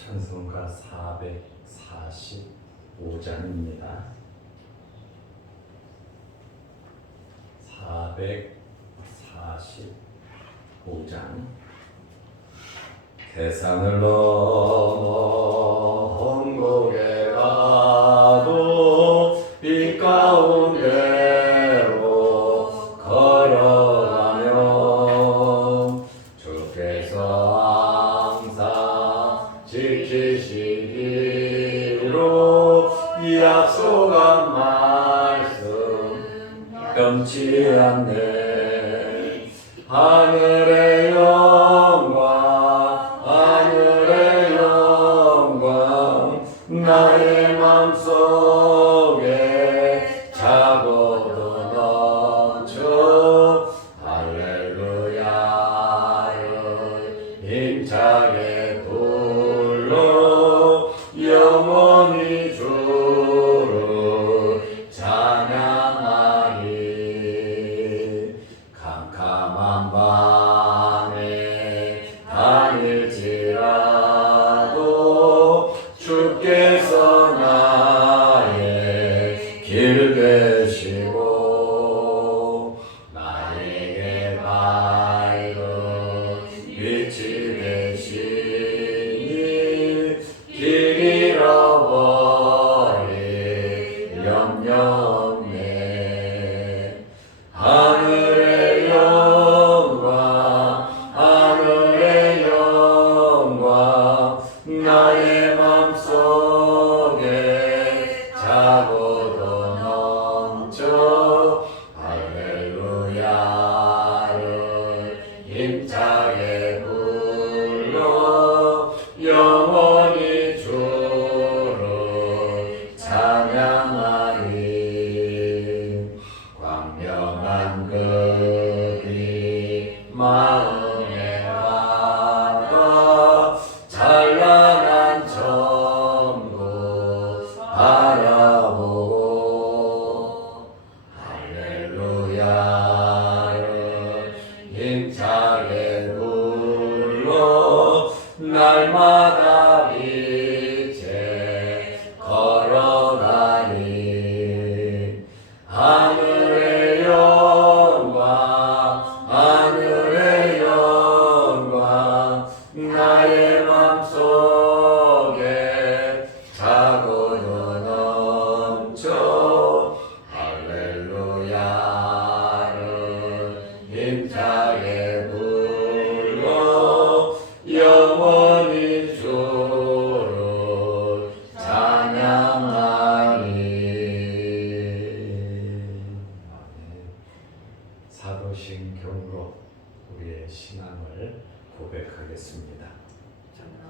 찬송가 445장입니다. 445장. 태산을 넘어 홍곡에 가도 빛 가운데로 걸어가면 주께서 항상 지키시기로 이 약속한 말씀 변치 않네. 하늘의 영광, 하늘의 영광, 나의 맘속에 차고도 넘쳐. 할렐루야를 힘차게 불러 영원히 주를 찬양하리. 캄캄한 밤에 다닐지라도 주께서 나의 길 되시고 나에게 밝은 빛이 되시니 길 잃어버릴 염려 없네. 하늘의 영광, 하늘의 영광, 나의 맘속에 차고도 넘쳐. 할렐루야를 힘차게 불러 영원히 주를 찬양하리. 광명한 그 빛 마음에 와가 찬란한 천국 바라보고 할렐루야를 힘차게 불러 날마다 빛에 걸어가리. 하늘의 영광, 하늘의 영광, 나의 맘속에 차고도 넘쳐. 할렐루야를 힘차게 불러 영원히 주를 찬양하리. 사도신경으로 우리의 신앙을 고백하겠습니다.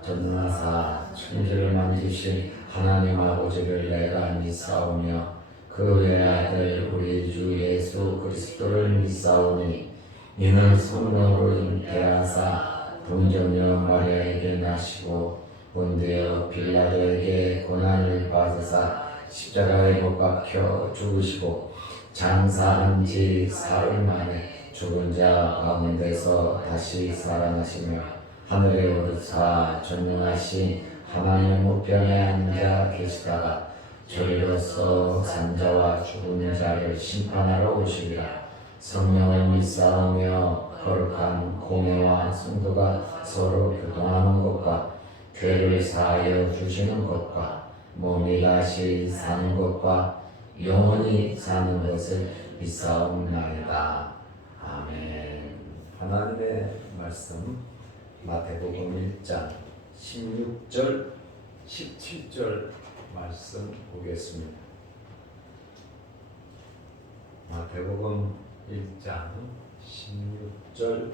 전능하사 천지를 만지신 하나님 아버지를 내가 믿사오며 그 외아들 우리 주 예수 그리스도를 믿사오니 이는 성령으로 잉태하사 동정녀 마리아에게 나시고 본디오 빌라도에게 고난을 받으사 십자가에 못 박혀 죽으시고 장사한 지 사흘 만에 죽은 자 가운데서 다시 살아나시며 하늘에 오르사 전능하신 하나님 우편에 앉아 계시다가 저리로서 산자와 죽은 자를 심판하러 오시리라. 성령을 믿사오며 거룩한 공회와 성도가 서로 교통하는 것과 죄를 사하여 주시는 것과 몸이 다시 사는 것과 영원히 사는 것을 믿사옵나이다. 아멘. 하나님의 말씀 마태복음 1장 16절 17절 말씀 보겠습니다. 마태복음 1장 16절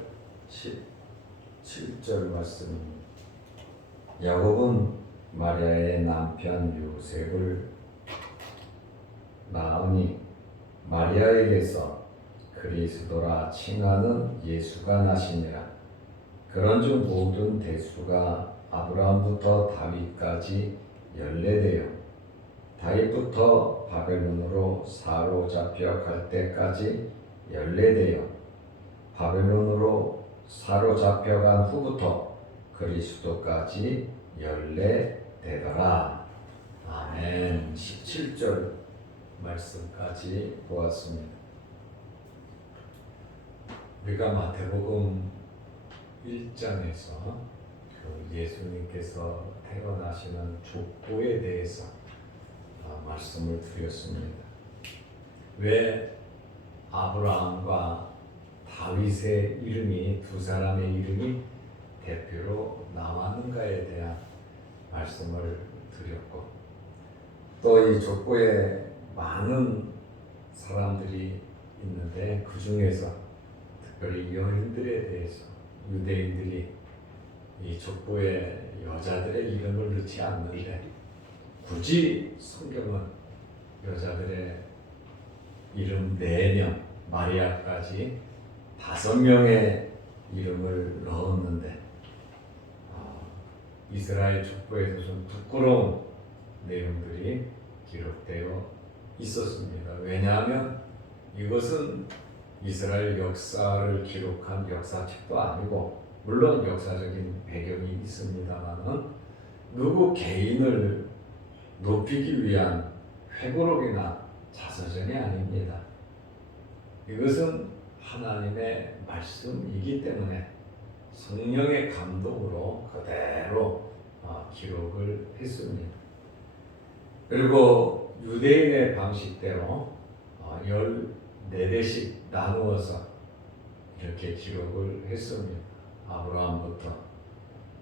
17절 말씀입니다. 야곱은 마리아의 남편 요셉을 낳으니 마리아에게서 그리스도라 칭하는 예수가 나시니라. 그런즉 모든 대수가 아브라함부터 다윗까지 연례되어 다윗부터 바벨론으로 사로잡혀 갈 때까지 연례되어 바벨론으로 사로잡혀간 후부터 그리스도까지 연례되더라. 아멘. 17절 말씀까지 보았습니다. 우리가 마태복음 1장에서 그 예수님께서 태어나시는 족보에 대해서 말씀을 드렸습니다. 왜 아브라함과 다윗의 이름이, 두 사람의 이름이 대표로 나왔는가에 대한 말씀을 드렸고, 또 이 족보에 많은 사람들이 있는데 그 중에서 특별히 여인들에 대해서 유대인들이 이 족보에 여자들의 이름을 넣지 않는데 굳이 성경은 여자들의 이름 4명, 마리아까지 5명의 이름을 넣었는데 이스라엘 족보에서 좀 부끄러운 내용들이 기록되어 있었습니다. 왜냐하면 이것은 이스라엘 역사를 기록한 역사책도 아니고, 물론 역사적인 배경이 있습니다만은 누구 개인을 높이기 위한 회고록이나 자서전이 아닙니다. 이것은 하나님의 말씀이기 때문에 성령의 감동으로 그대로 기록을 했습니다. 그리고 유대인의 방식대로 14대씩 나누어서 이렇게 기록을 했습니다. 아브라함부터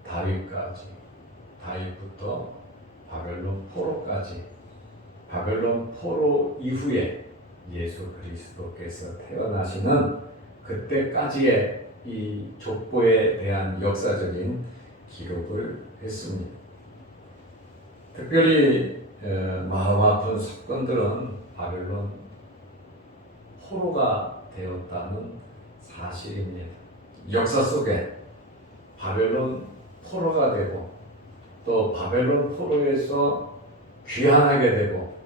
다윗까지, 다윗부터 바벨론 포로까지, 바벨론 포로 이후에 예수 그리스도께서 태어나시는 그때까지의 이 족보에 대한 역사적인 기록을 했습니다. 특별히 마음 아픈 사건들은 바벨론 포로가 되었다는 사실입니다. 역사 속에 바벨론 포로가 되고 또 바벨론 포로에서 귀환하게 되고,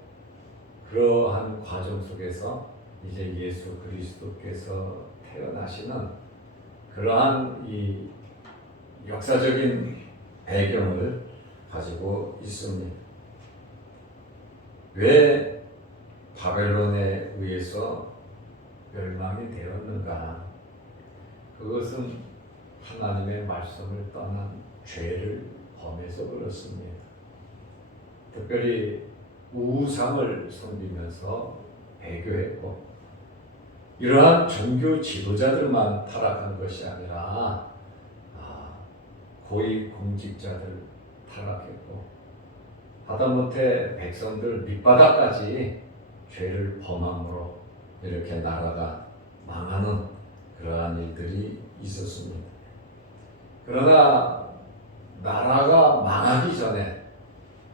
그러한 과정 속에서 이제 예수 그리스도께서 태어나시는 그러한 이 역사적인 배경을 가지고 있습니다. 왜 바벨론에 의해서 멸망이 되었는가? 그것은 하나님의 말씀을 떠난 죄를 범해서 그렇습니다. 특별히 우상을 섬기면서 배교했고, 이러한 종교 지도자들만 타락한 것이 아니라 고위 공직자들 타락했고, 하다못해 백성들 밑바닥까지 죄를 범함으로 이렇게 나라가 망하는 그러한 일들이 있었습니다. 그러나 나라가 망하기 전에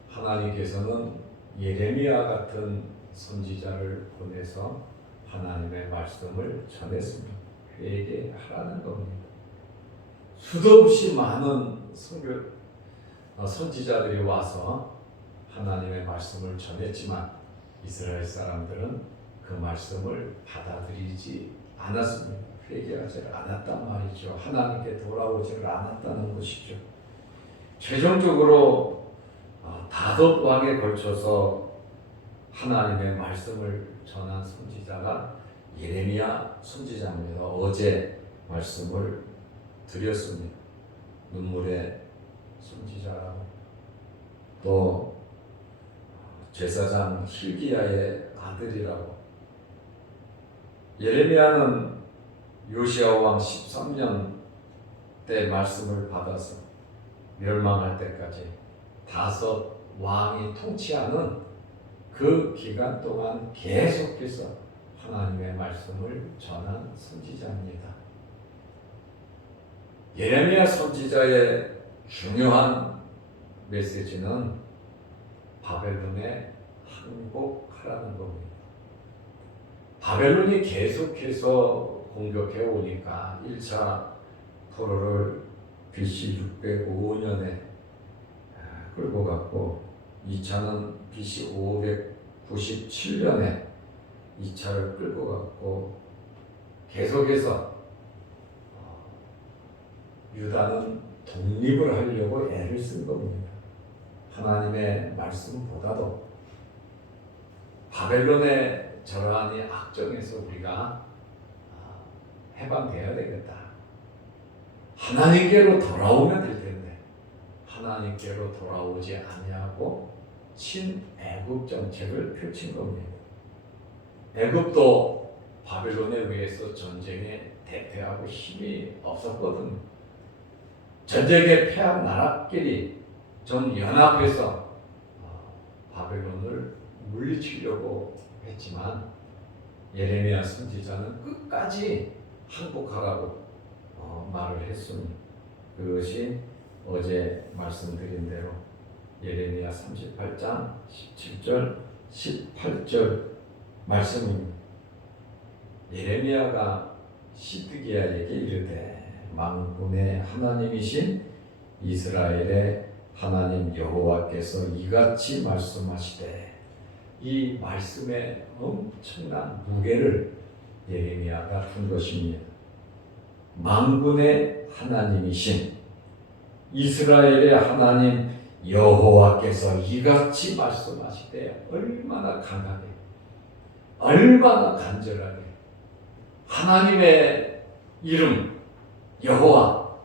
하나님께서는 예레미야 같은 선지자를 보내서 하나님의 말씀을 전했습니다. 회개하라는 겁니다. 수도 없이 많은 선지자들이 와서 하나님의 말씀을 전했지만 이스라엘 사람들은 그 말씀을 받아들이지 않았습니다. 회개하지 않았단 말이죠. 하나님께 돌아오지 않았다는 것이죠. 최종적으로 다섯 왕에 걸쳐서 하나님의 말씀을 전한 선지자가 예레미야 선지자입니다. 어제 말씀을 드렸습니다. 눈물의 선지자라고, 또 제사장 hil기야의 아들이라고. 예레미야는 요시야 왕 13년 때 말씀을 받아서 멸망할 때까지 5 왕이 통치하는 그 기간 동안 계속해서 하나님의 말씀을 전한 선지자입니다. 예레미야 선지자의 중요한 메시지는 바벨론에 항복하라는 겁니다. 바벨론이 계속해서 공격해 오니까 1차 포로를 BC 605년에 끌고 갔고, 2차는 BC 597년에 2차를 끌고 갔고, 계속해서 유다는 독립을 하려고 애를 쓴 겁니다. 하나님의 말씀보다도 바벨론의 저러한 악정에서 우리가 해방돼야 되겠다. 하나님께로 돌아오면 될 텐데 하나님께로 돌아오지 아니하고 친애국 정책을 펼친 겁니다. 애국도 바벨론에 의해서 전쟁에 대패하고 힘이 없었거든요. 전쟁에 패한 나라끼리 좀 연합해서 바벨론을 물리치려고 했지만 예레미야 선지자는 끝까지 항복하라고 말을 했습니다. 그것이 어제 말씀드린 대로 예레미야 38장 17절 18절 말씀입니다. 예레미야가 시드기야에게 이르되 만군의 하나님이신 이스라엘의 하나님 여호와께서 이같이 말씀하시되, 이 말씀의 엄청난 무게를 예레미야가 둔 것입니다. 만군의 하나님이신 이스라엘의 하나님 여호와께서 이같이 말씀하시되, 얼마나 강하게, 얼마나 간절하게 하나님의 이름 여호와,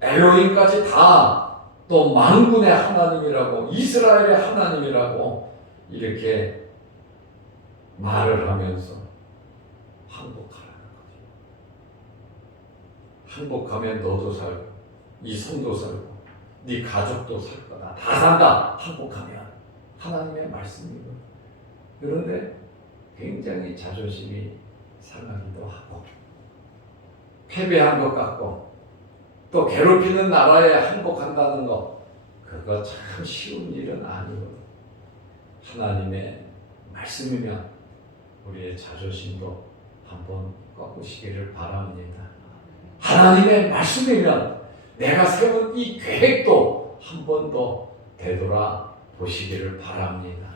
엘로힘까지 다 또 만군의 하나님이라고, 이스라엘의 하나님이라고 이렇게 말을 하면서 항복하라는 거죠. 항복하면 너도 살고 네 손도 살고 네 가족도 살 거다. 다 산다. 항복하면. 하나님의 말씀이고. 그런데 굉장히 자존심이 상하기도 하고 패배한 것 같고 또 괴롭히는 나라에 항복한다는 거, 그거 참 쉬운 일은 아니거든요. 하나님의 말씀이면 우리의 자존심도 한번 꺾으시기를 바랍니다. 하나님의 말씀이면 내가 세운 이 계획도 한 번 더 되돌아 보시기를 바랍니다.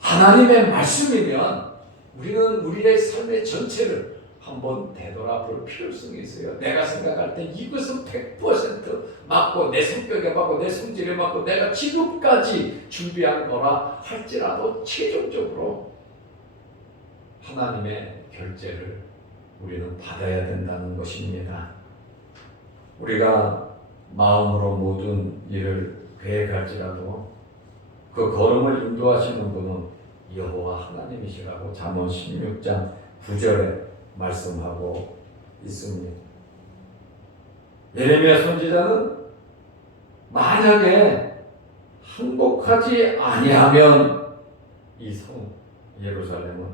하나님의 말씀이면 우리는 우리의 삶의 전체를 한번 되돌아볼 필요성이 있어요. 내가 생각할 때 이것은 100% 맞고 내 성격에 맞고 내 성질에 맞고 내가 지금까지 준비한 거라 할지라도 최종적으로 하나님의 결제를 우리는 받아야 된다는 것입니다. 우리가 마음으로 모든 일을 계획할지라도 그 걸음을 인도하시는 분은 여호와 하나님이시라고 잠언 16장 9절에 말씀하고 있습니다. 예레미야 선지자는 만약에 항복하지 아니하면 이 성 예루살렘은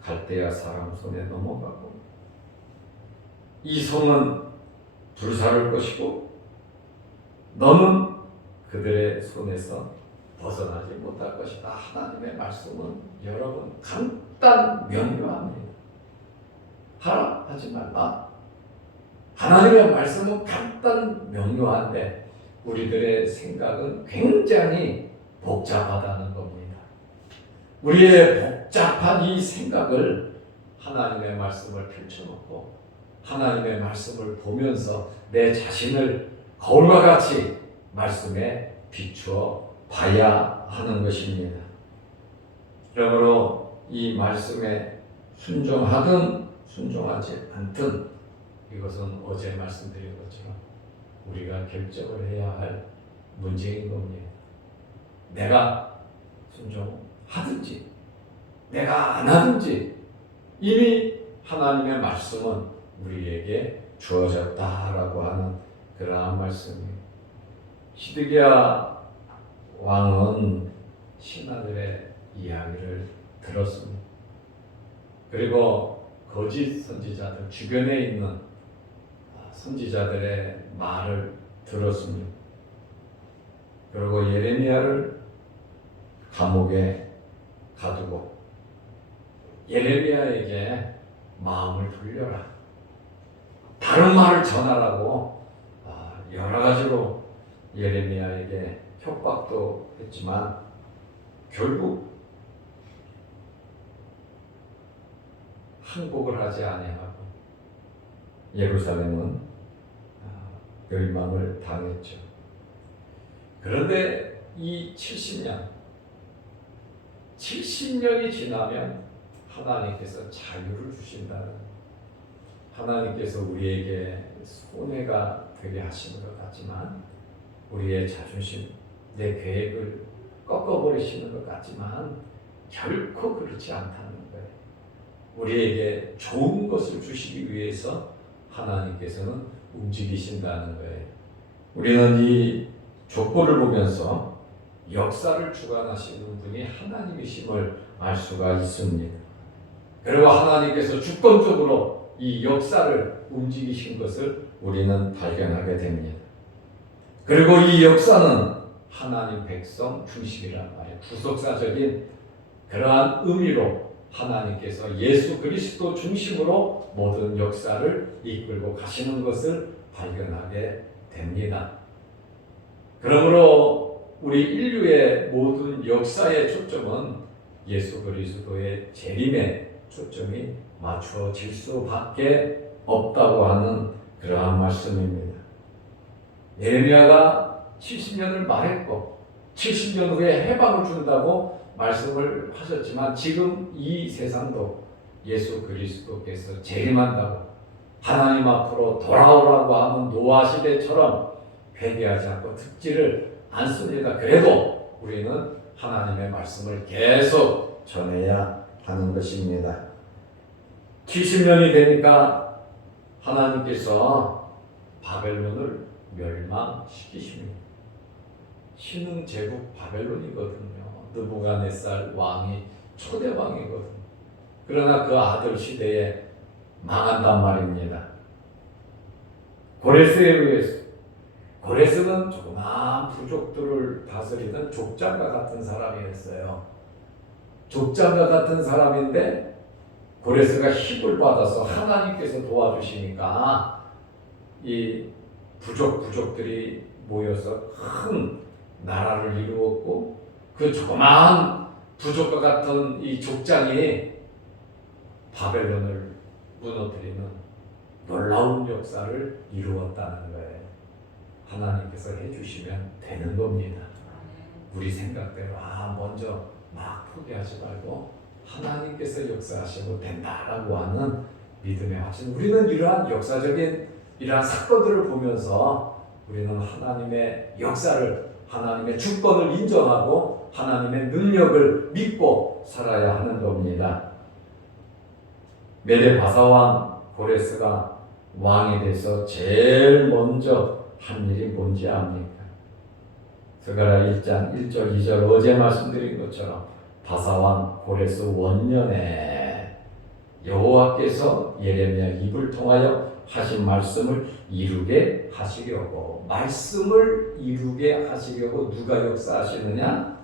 갈대아 사람 손에 넘어가고 이 성은 불사를 것이고 너는 그들의 손에서 벗어나지 못할 것이다. 하나님의 말씀은 여러분 간단 명료합니다. 하라 하지 말라. 하나님의 말씀은 간단 명료한데 우리들의 생각은 굉장히 복잡하다는 겁니다. 우리의 복잡한 이 생각을 하나님의 말씀을 펼쳐놓고 하나님의 말씀을 보면서 내 자신을 거울과 같이 말씀에 비추어 봐야 하는 것입니다. 그러므로 이 말씀에 순종하든 순종하지 않든 이것은 어제 말씀드린 것처럼 우리가 결정을 해야 할 문제인 겁니다. 내가 순종하든지 내가 안 하든지 이미 하나님의 말씀은 우리에게 주어졌다라고 하는 그러한 말씀입니다. 시드기야 왕은 신하들의 이야기를 들었습니다. 그리고 거짓 선지자들, 주변에 있는 선지자들의 말을 들었습니다. 그리고 예레미야를 감옥에 가두고 예레미야에게 마음을 돌려라, 다른 말을 전하라고 여러 가지로 예레미야에게 협박도 했지만 결국 항복을 하지 아니하고 예루살렘은 멸망을 당했죠. 그런데 이 70년이 지나면 하나님께서 자유를 주신다는, 하나님께서 우리에게 손해가 되게 하시는 것 같지만, 우리의 자존심, 내 계획을 꺾어버리시는 것 같지만 결코 그렇지 않다는 거예요. 우리에게 좋은 것을 주시기 위해서 하나님께서는 움직이신다는 거예요. 우리는 이 족보를 보면서 역사를 주관하시는 분이 하나님이심을 알 수가 있습니다. 그리고 하나님께서 주권적으로 이 역사를 움직이신 것을 우리는 발견하게 됩니다. 그리고 이 역사는 하나님 백성 중심이란 말이에요. 구속사적인 그러한 의미로 하나님께서 예수 그리스도 중심으로 모든 역사를 이끌고 가시는 것을 발견하게 됩니다. 그러므로 우리 인류의 모든 역사의 초점은 예수 그리스도의 재림에 초점이 맞추어질 수밖에 없다고 하는 그러한 말씀입니다. 예레미야가 70년을 말했고 70년 후에 해방을 준다고 말씀을 하셨지만, 지금 이 세상도 예수 그리스도께서 재림한다고 하나님 앞으로 돌아오라고 하는 노아 시대처럼 회개하지 않고 듣지를 않습니다. 그래도 우리는 하나님의 말씀을 계속 전해야 하는 것입니다. 70년이 되니까 하나님께서 바벨론을 멸망시키십니다. 신흥 제국 바벨론이거든요. 느부갓네살 왕이 초대 왕이거든요. 그러나 그 아들 시대에 망한단 말입니다. 고레스에 의해서. 고레스는 조그마한 부족들을 다스리던 족장과 같은 사람이었어요. 족장과 같은 사람인데 고레스가 힘을 받아서 하나님께서 도와주시니까 이 부족들이 모여서 큰 나라를 이루었고, 그 조그마한 부족과 같은 이 족장이 바벨론을 무너뜨리는 놀라운 역사를 이루었다는 거예요. 하나님께서 해주시면 되는 겁니다. 우리 생각대로 먼저 막 포기하지 말고 하나님께서 역사하시고 된다라고 하는 믿음의 확신. 우리는 이러한 역사적인 이러한 사건들을 보면서 우리는 하나님의 역사를, 하나님의 주권을 인정하고 하나님의 능력을 믿고 살아야 하는 겁니다. 메대 바사왕 고레스가 왕이 돼서 제일 먼저 한 일이 뭔지 압니까? 스가랴 1장 1절 2절 어제 말씀드린 것처럼 바사왕 고레스 원년에 여호와께서 예레미야 입을 통하여 하신 말씀을 이루게 하시려고, 말씀을 이루게 하시려고 누가 역사하시느냐?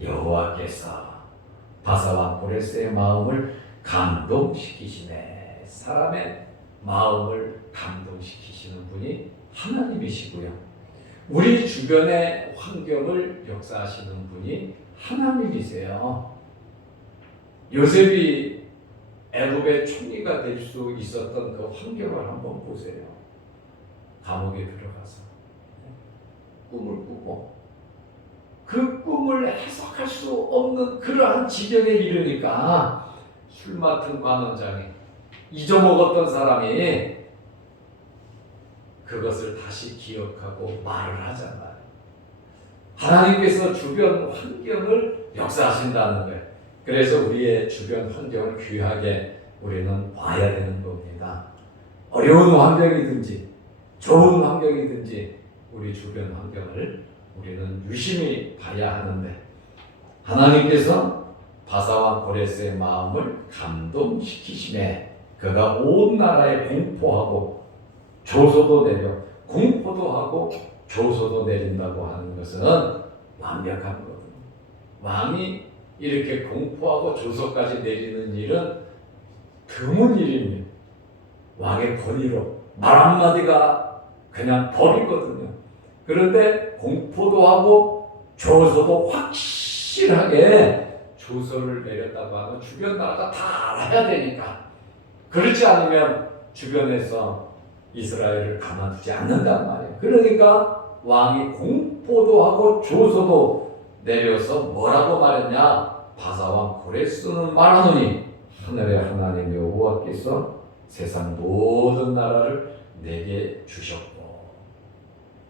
여호와께서 바사왕 고레스의 마음을 감동시키시네. 사람의 마음을 감동시키시는 분이 하나님이시고요. 우리 주변의 환경을 역사하시는 분이 하나님이세요. 요셉이 애굽의 총리가 될 수 있었던 그 환경을 한번 보세요. 감옥에 들어가서 꿈을 꾸고 그 꿈을 해석할 수 없는 그러한 지경에 이르니까 술 맡은 관원장이, 잊어먹었던 사람이 그것을 다시 기억하고 말을 하잖아요. 하나님께서 주변 환경을 역사하신다는 거예요. 그래서 우리의 주변 환경을 귀하게 우리는 봐야 되는 겁니다. 어려운 환경이든지 좋은 환경이든지 우리 주변 환경을 우리는 유심히 봐야 하는데, 하나님께서 바사왕 고레스의 마음을 감동시키시네. 그가 온 나라에 공포하고 조소도 내려, 공포도 하고 조소도 내린다고 하는 것은 완벽한 거거든요. 왕이 이렇게 공포하고 조소까지 내리는 일은 드문 일입니다. 왕의 권위로 말 한마디가 그냥 법이거든요. 그런데 공포도 하고 조소도 확실하게 조서를 내렸다고 하면 주변 나라가 다 알아야 되니까, 그렇지 않으면 주변에서 이스라엘을 가만두지 않는단 말이에요. 그러니까 왕이 공포도 하고 조소도 내려서 뭐라고 말했냐? 바사왕 고레스는 말하노니 하늘의 하나님 여호와께서 세상 모든 나라를 내게 주셨고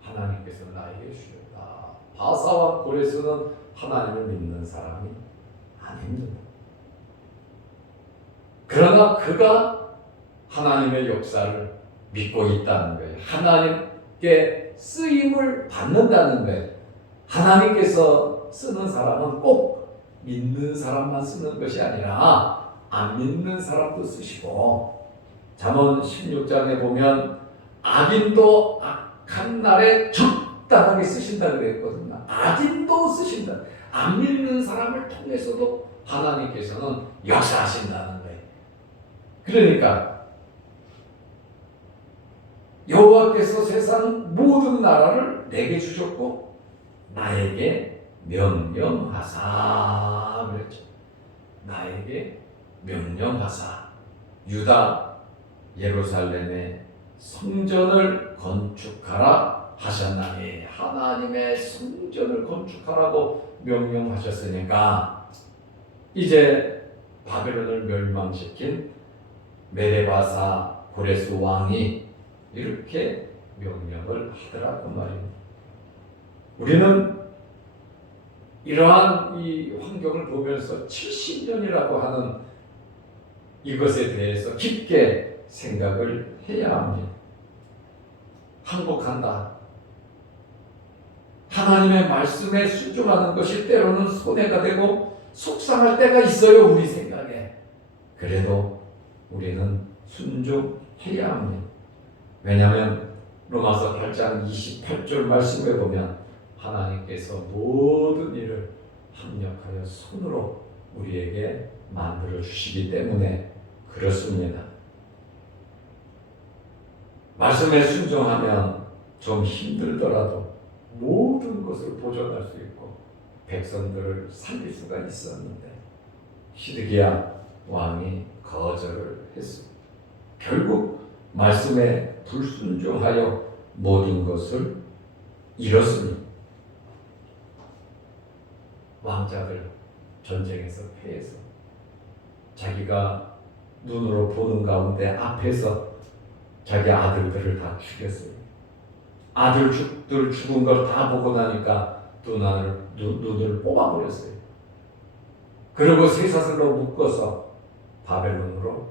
하나님께서 나에게 주셨다. 바사왕 고레스는 하나님을 믿는 사람이 아닙니다. 그러나 그가 하나님의 역사를 믿고 있다는 거예요. 하나님께 쓰임을 받는다는 거예요. 하나님께서 쓰는 사람은 꼭 믿는 사람만 쓰는 것이 아니라 안 믿는 사람도 쓰시고, 잠언 16장에 보면 악인도 악한 날에 적당하게 쓰신다 그랬거든요. 악인도 쓰신다. 안 믿는 사람을 통해서도 하나님께서는 역사하신다는 거예요. 그러니까 여호와께서 세상 모든 나라를 내게 주셨고 나에게 명령하사 그랬죠. 나에게 명령하사 유다 예루살렘에 성전을 건축하라 하셨나니, 하나님의 성전을 건축하라고 명령하셨으니까 이제 바벨론을 멸망시킨 메레바사 고레스 왕이 이렇게 명령을 하더라고 말입니다. 우리는 이러한 이 환경을 보면서 70년이라고 하는 이것에 대해서 깊게 생각을 해야 합니다. 항복한다. 하나님의 말씀에 순종하는 것이 때로는 손해가 되고 속상할 때가 있어요, 우리 생각에. 그래도 우리는 순종해야 합니다. 왜냐하면 로마서 8장 28절 말씀에 보면 하나님께서 모든 일을 합력하여 손으로 우리에게 만들어 주시기 때문에 그렇습니다. 말씀에 순종하면 좀 힘들더라도 모든 것을 보존할 수 있고 백성들을 살릴 수가 있었는데 시드기야 왕이 거절을 했습니다. 결국 말씀에 불순종하여 모든 것을 잃었습니다. 왕자들 전쟁에서 패해서 자기가 눈으로 보는 가운데 앞에서 자기 아들들을 다 죽였어요. 아들들 죽은 걸 다 보고 나니까 눈을 뽑아버렸어요. 그리고 쇠사슬로 묶어서 바벨론으로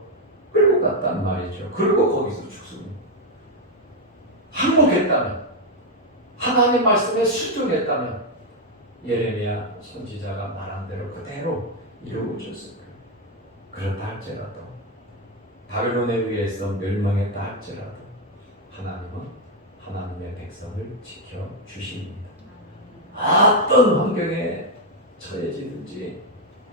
끌고 갔단 말이죠. 그리고 거기서 죽습니다. 항복했다면, 하나님 말씀에 순종했다면 예레미야 선지자가 말한 대로 그대로 이루어졌을 거예요. 그렇다 할지라도, 바벨론에 의해서 멸망했다 할지라도 하나님은 하나님의 백성을 지켜주십니다. 어떤 환경에 처해지든지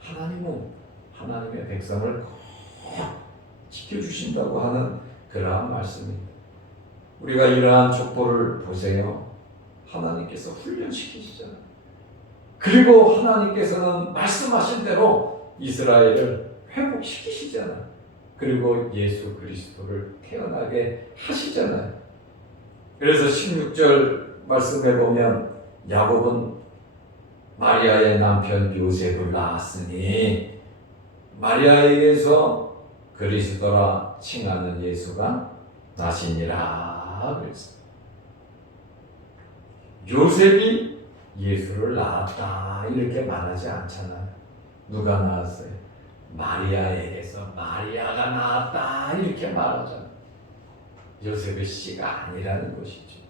하나님은 하나님의 백성을 꼭 지켜주신다고 하는 그러한 말씀입니다. 우리가 이러한 족보를 보세요. 하나님께서 훈련시키시잖아요. 그리고 하나님께서는 말씀하신 대로 이스라엘을 회복시키시잖아요. 그리고 예수 그리스도를 태어나게 하시잖아요. 그래서 16절 말씀에 보면 야곱은 마리아의 남편 요셉을 낳았으니 마리아에게서 그리스도라 칭하는 예수가 나시니라 그랬습니다. 요셉이 예수를 낳았다 이렇게 말하지 않잖아요. 누가 낳았어요? 마리아에게서 마리아가 낳았다 이렇게 말하잖아요. 요셉의 씨가 아니라는 것이죠.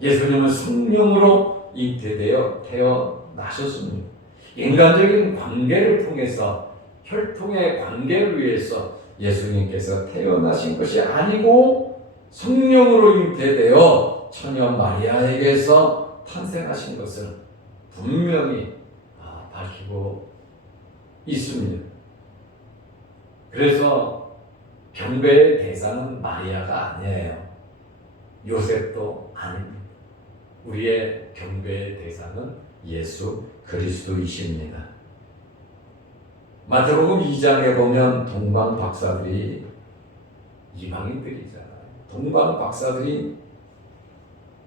예수님은 성령으로 잉태되어 태어나셨습니다. 인간적인 관계를 통해서 혈통의 관계를 위해서 예수님께서 태어나신 것이 아니고 성령으로 잉태되어 처녀 마리아에게서 탄생하신 것을 분명히 밝히고 있습니다. 그래서 경배의 대상은 마리아가 아니에요. 요셉도 아닙니다. 우리의 경배의 대상은 예수 그리스도이십니다. 마태복음 2장에 보면 동방 박사들이 이방인들이잖아요. 동방 박사들이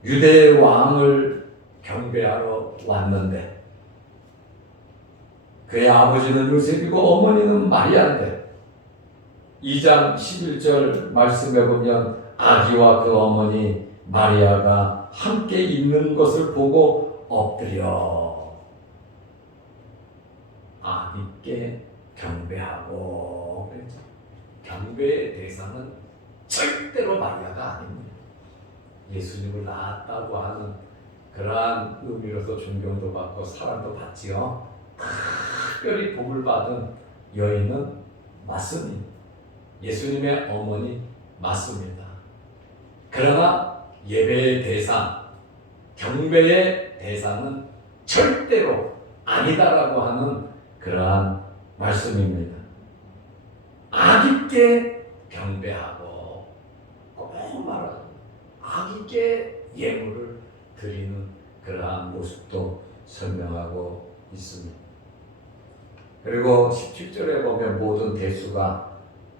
유대의 왕을 경배하러 왔는데 그의 아버지는 요셉이고 어머니는 마리아인데 2장 11절 말씀해 보면 아기와 그 어머니 마리아가 함께 있는 것을 보고 엎드려 아기께 경배하고 그랬죠. 경배의 대상은 절대로 마리아가 아닙니다. 예수님을 낳았다고 하는 그러한 의미로서 존경도 받고 사랑도 받지요. 특별히 복을 받은 여인은 맞습니다. 예수님의 어머니 맞습니다. 그러나 예배의 대상, 경배의 대상은 절대로 아니다라고 하는 그러한 말씀입니다. 아기께 경배하고 꼭 말하는 아기께 예물을 드리는 그러한 모습도 설명하고 있습니다. 그리고 17절에 보면 모든 대수가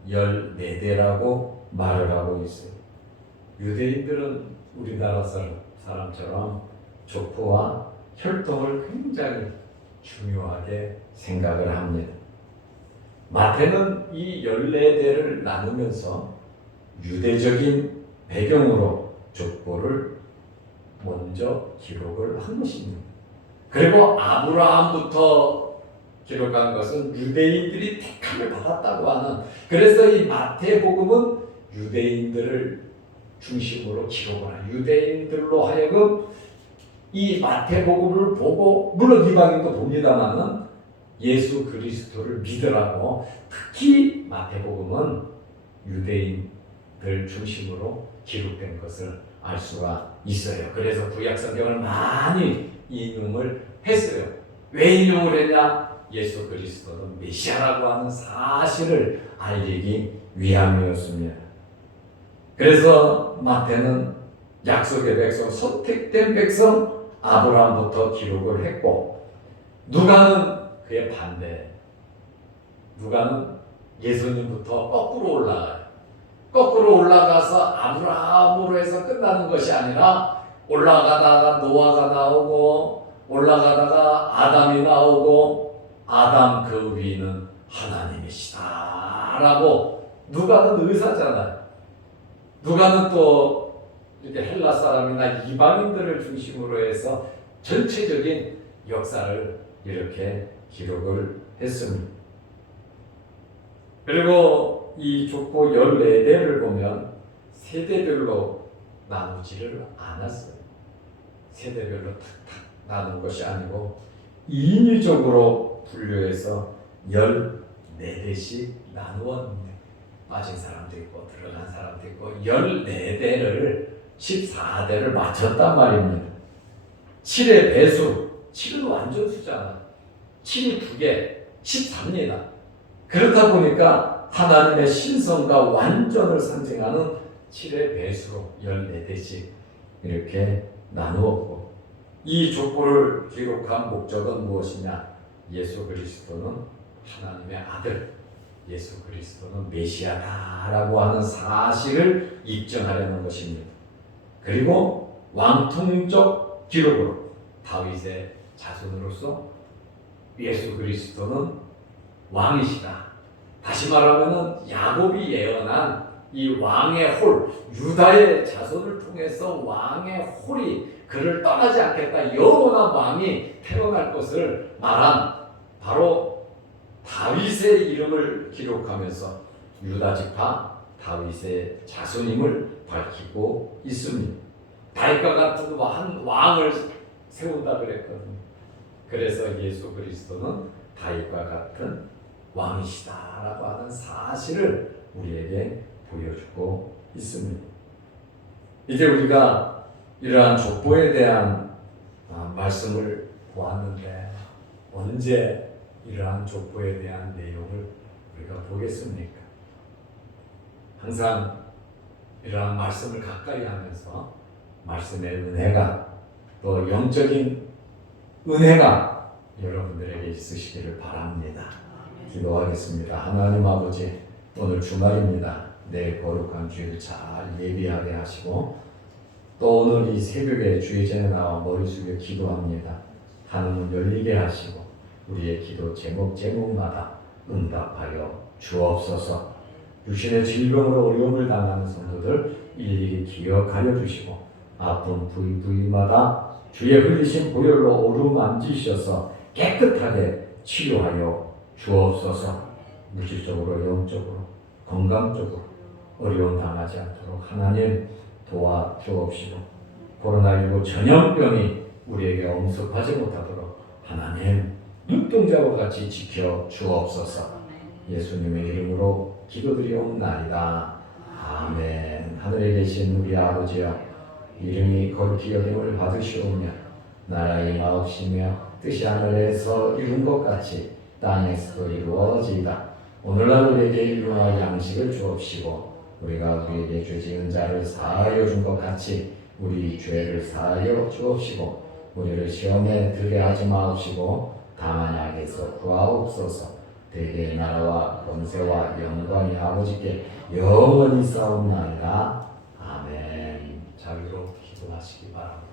14대라고 말을 하고 있어요. 유대인들은 우리나라 사람처럼 족보와 혈통을 굉장히 중요하게 생각을 합니다. 마태는 이 14대를 나누면서 유대적인 배경으로 족보를 먼저 기록을 한 것입니다. 그리고 아브라함부터 기록한 것은 유대인들이 택함을 받았다고 하는, 그래서 이 마태복음은 유대인들을 중심으로 기록을 하는, 유대인들로 하여금 이 마태복음을 보고, 물론 이방인도 봅니다만은 예수 그리스도를 믿으라고, 특히 마태복음은 유대인들 중심으로 기록된 것을 알 수가 있어요. 그래서 구약 성경을 많이 인용을 했어요. 왜 인용을 했냐? 예수 그리스도는 메시아라고 하는 사실을 알리기 위함이었습니다. 그래서 마태는 약속의 백성, 선택된 백성 아브라함부터 기록을 했고, 누가는 그의 반대, 누가는 예수님부터 거꾸로 올라가요. 거꾸로 올라가서 아브라함으로 해서 끝나는 것이 아니라 올라가다가 노아가 나오고, 올라가다가 아담이 나오고, 아담 그 위는 하나님이시다 라고. 누가는 의사잖아요. 누가는 또 이렇게 헬라 사람이나 이방인들을 중심으로 해서 전체적인 역사를 이렇게 기록을 했습니다. 그리고 이 족보 14대를 보면 세대별로 나누지를 않았어요. 세대별로 탁탁 나눈 것이 아니고 인위적으로 분류해서 14대씩 나누었는데, 빠진 사람도 있고 들어간 사람도 있고 14대를 14대를 맞췄단 말입니다. 7의 배수, 7은 완전수잖아. 7이 2개, 13입니다. 그렇다 보니까 하나님의 신성과 완전을 상징하는 7의 배수로 14대씩 이렇게 나누었고, 이 족보를 기록한 목적은 무엇이냐? 예수 그리스도는 하나님의 아들, 예수 그리스도는 메시아다라고 하는 사실을 입증하려는 것입니다. 그리고 왕통적 기록으로 다윗의 자손으로서 예수 그리스도는 왕이시다. 다시 말하면 야곱이 예언한 이 왕의 홀, 유다의 자손을 통해서 왕의 홀이 그를 떠나지 않겠다, 영원한 왕이 태어날 것을 말한 바로 다윗의 이름을 기록하면서 유다 지파 다윗의 자손임을 밝히고 있습니다. 다윗과 같은 한 왕을 세운다 그랬거든요. 그래서 예수 그리스도는 다윗과 같은 왕이시다라고 하는 사실을 우리에게 보여주고 있습니다. 이제 우리가 이러한 족보에 대한 말씀을 보았는데, 언제 이러한 족보에 대한 내용을 우리가 보겠습니까? 항상 이러한 말씀을 가까이 하면서 말씀의 은혜가, 또 영적인 은혜가 여러분들에게 있으시기를 바랍니다. 기도하겠습니다. 하나님 아버지, 오늘 주말입니다. 내일 거룩한 주일 잘 예비하게 하시고, 또 오늘 이 새벽에 주의 전에 나와 머리 숙여 기도합니다. 하늘문 열리게 하시고 우리의 기도 제목마다 응답하여 주옵소서. 육신의 질병으로 어려움을 당하는 성도들 일일이 기억하여 주시고 아픈 부위마다 주의 흘리신 보혈로 어루만지셔서 깨끗하게 치료하여 주옵소서. 물질적으로 영적으로 건강적으로 어려움 당하지 않도록 하나님 도와주옵시고 코로나19 전염병이 우리에게 엄습하지 못하도록 하나님 눈동자와 같이 지켜 주옵소서. 예수님의 이름으로 기도드리옵나이다. 아멘. 하늘에 계신 우리 아버지여, 이름이 거룩히 여김을 받으시오며 나라의 마옵시며 뜻이 하늘에서 이룬 것 같이 땅에서도 이루어지이다. 오늘날 우리에게 일용할 양식을 주옵시고 우리가 우리에게 죄 지은 자를 사하여 준 것 같이 우리 죄를 사하여 주옵시고 우리를 시험에 들게 하지 마옵시고 다만 악에서 구하옵소서. 대개의 나라와 권세와 영광이 아버지께 영원히 싸움나이다. 아멘. 자유로 기도하시기 바랍니다.